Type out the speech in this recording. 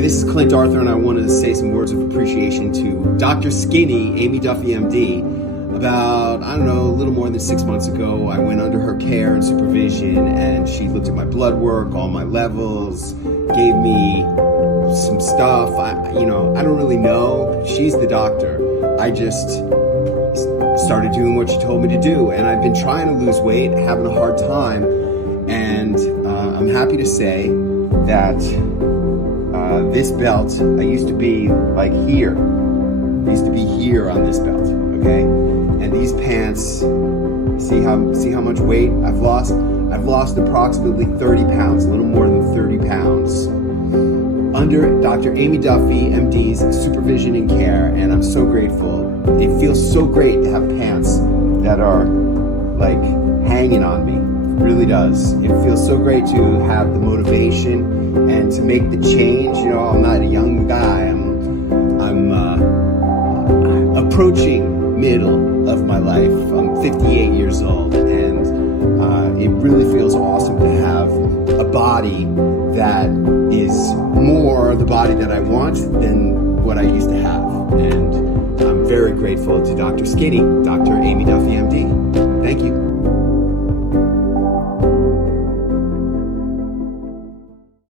This is Clint Arthur, and I wanted to say some words of appreciation to Dr. Skinny, Aimee Duffy, MD. About, I don't know, a little more than 6 months ago, I went under her care and supervision, and she looked at my blood work, all my levels, gave me some stuff. I don't really know. She's the doctor. I just started doing what she told me to do, and I've been trying to lose weight, having a hard time, and I'm happy to say that this belt, I used to be like here. I used to be here on this belt, okay? And these pants, see how much weight I've lost? I've lost approximately 30 pounds, a little more than 30 pounds, under Dr. Aimee Duffy, MD's supervision and care, and I'm so grateful. It feels so great to have pants that are like hanging on me. It really does. It feels so great to have the motivation and to make the change. I'm not a young guy. I'm approaching middle of my life. I'm 58 years old, and it really feels awesome to have a body that is more the body that I want than what I used to have. And I'm very grateful to Dr. Skinny, Dr. Aimee Duffy, MD. Thank you.